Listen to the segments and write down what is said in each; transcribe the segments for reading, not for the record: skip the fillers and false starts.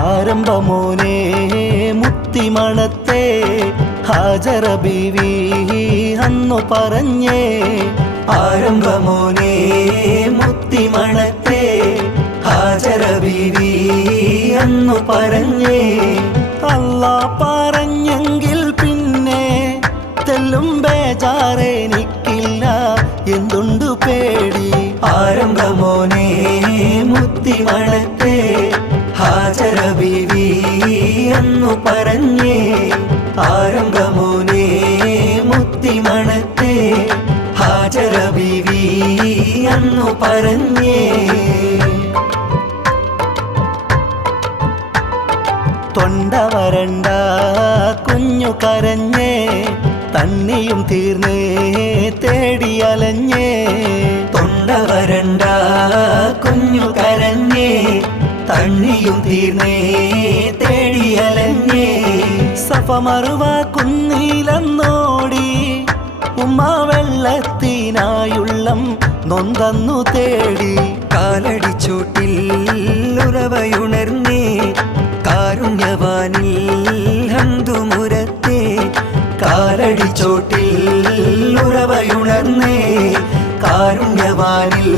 ആരംഭമോനെ മുത്തിമണത്തെ ഹാജറ ബീവി അന്നു പറഞ്ഞേ. ആരംഭമോനെ മുത്തിമണത്തെ ഹാജറ ബീവി അന്നു പറഞ്ഞേ. അല്ലാ പറഞ്ഞെങ്കിൽ പിന്നെ തെല്ലും ബേജാറെനിക്കില്ല, എന്തുണ്ടു പേടി. ആരംഭമോനെ മുത്തിമണത്തെ ഹാജറ ബീവി അന്നു പറഞ്ഞേ. ആരംഭമോനെ മുത്തിമണത്തെ ഹാജറ ബീവി അന്നു പറഞ്ഞേ. തൊണ്ട വരണ്ട കുഞ്ഞു കരഞ്ഞേ, തണ്ണിയും തീർന്നേ തേടിയലഞ്ഞേ. തൊണ്ട വരണ്ട കുഞ്ഞു കരഞ്ഞേ, തണ്ണിയും തീർന്നേ തേടിയലഞ്ഞേ. സഫ മറുവ കുന്നിലെന്നോടി ഉമ്മ വെള്ളത്തിനായുള്ളം നൊന്തന്നു തേടി. കാലടിച്ചോട്ടിൽ ഉറവയുണർന്നേ, കാരുണ്യവാനിൽ ഹന്തുമുരത്തെ. കാലടിച്ചോട്ടിൽ ഉറവയുണർന്നേ, കാരുണ്യവാനിൽ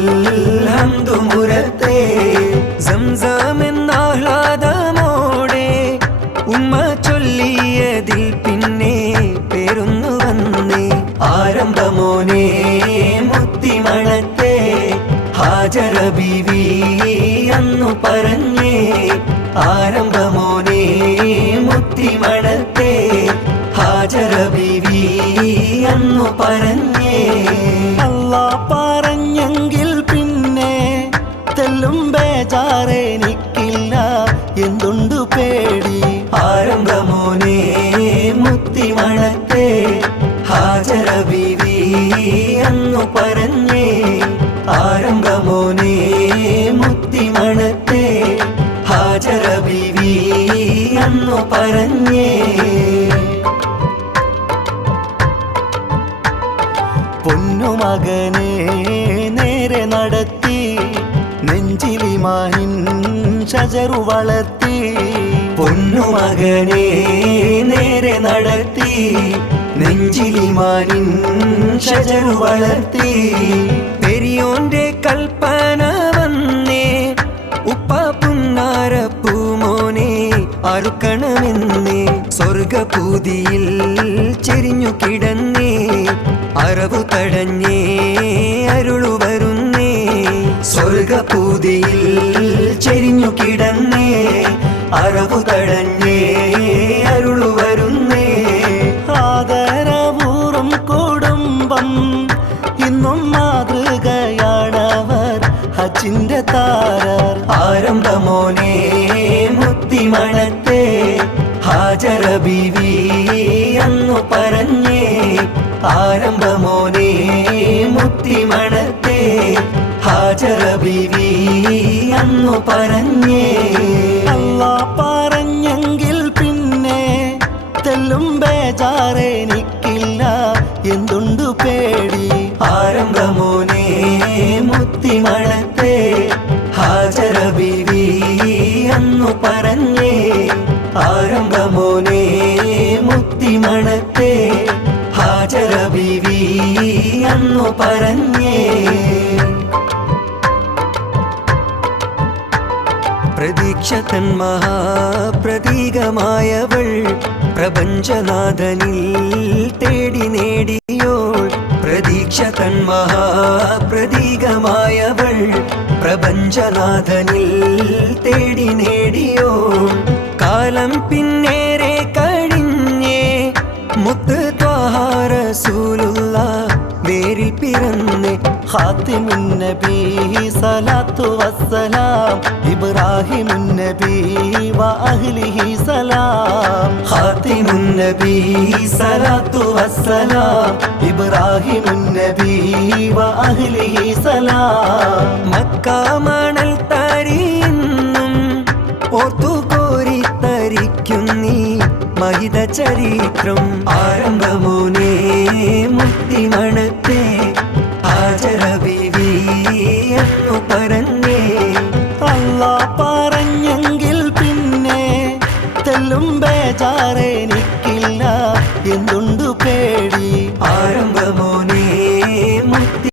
ഹന്തുമുരത്തെ. സംസമെന്നാഹ്ലാദമോടെ ഉമ്മ ചൊല്ലിയതിൽ പിന്നെ പേരുന്നു വന്നേ. ആരംഭമോനെ മുത്തിമണത്തെ ഹാജറ ബീവി അന്നു പറഞ്ഞേ. ആരംഭമോനെ മുത്തിമണത്തെ ഹാജറ ബീവി അന്നു പറഞ്ഞേ. അല്ലാ പറഞ്ഞെങ്കിൽ പിന്നെ തെല്ലും ബേജാറെനിക്കില്ല, എന്തുണ്ടു പേടി. ആരംഭമോനെ മുത്തിമണത്തെ ഹാജറ ബീവി അന്നു പറഞ്ഞേ. ആരംഭമോനെ മുത്തിമണത്തെ ഹാജറ ബീവി അന്നു പറഞ്ഞേ. പൊന്നുമകനെ നേരെ നടത്തി, നെഞ്ചിലിമാനിൻ ഷജറു വളർത്തി. പൊന്നുമകനെ നേരെ നടത്തി, നെഞ്ചിലിമാനിൻ ഷജറു വളർത്തി. പെരിയോന്റെ കൽപ്പന വന്നേ, ഉപ്പ പുന്നാര പൂമോനെ അറുക്കണമെന്നേ. സ്വർഗപൂതിയിൽ ചെരിഞ്ഞു കിടന്നേ, അറവു തടഞ്ഞേ അരുളു വരുന്നേ. സ്വർഗപൂതിയിൽ ചെരിഞ്ഞു കിടന്നേ, അറവു തടഞ്ഞേ അരുളു വരുന്നേ. ആദരപൂർവം കുടുംബം ഇന്നും മാതൃകയാണവർ, ഹജ്ജിന്റെ താരർ. ആരംഭമോനെ മുത്തിമണത്തെ ഹാജറ ബീവി അന്നു പറഞ്ഞേ. ആരംഭമോനെ മുത്തിമണത്തെ ഹാജറ ബീവി അന്നു പറഞ്ഞേ. അല്ലാ പറഞ്ഞെങ്കിൽ പിന്നെ തെല്ലും ബേജാറെനിക്കില്ല, എന്തുണ്ടു പേടി. ആരംഭമോനെ മുത്തിമണത്തെ ഹാജറ ബീവി അന്നു പറഞ്ഞേ. ആരംഭമോനെ മുത്തിമണത്തെ ഹാജറ ബീവി അന്നു പറഞ്ഞേ. പ്രതീക്ഷ തൻ മഹാപ്രതീകമായവൾ പ്രപഞ്ചനാഥനിൽ തേടി നേടിയോൾ. പ്രതീക്ഷ തൻ മഹാപ്രതീകമായവൾ പ്രപഞ്ചനാഥനിൽ തേടി നേടിയോൾ. കാലം പിന്നേറെ കഴിഞ്ഞേ, മുത്ത് ത്വാഹ റസൂലുള്ള നേരിൽ പിറന്ന്. ഖാതിമുൻ നബി സലാത്തു വസ്സലാം, ഇബ്രാഹിമുൻ നബി വ അഹ്ലിഹി സലാം. ഖാതിമുൻ നബി സലാത്തു വസ്സലാം, ഇബ്രാഹിമുൻ നബി വ അഹ്ലിഹി സലാം. മക്ക മണൽ തരിന്നും ഓർത്തു കോരിത്തരിക്കുന്നീ മഹിത ചരിത്രം. ആരംഭമോനെ മുത്തിമണത്തെ ഹാജറ ബീവി അന്നു പറ തെല്ലും ബേജാറെനിക്കില്ല, എന്തുണ്ടു പേടി. ആരംഭമോനേ മുത്തി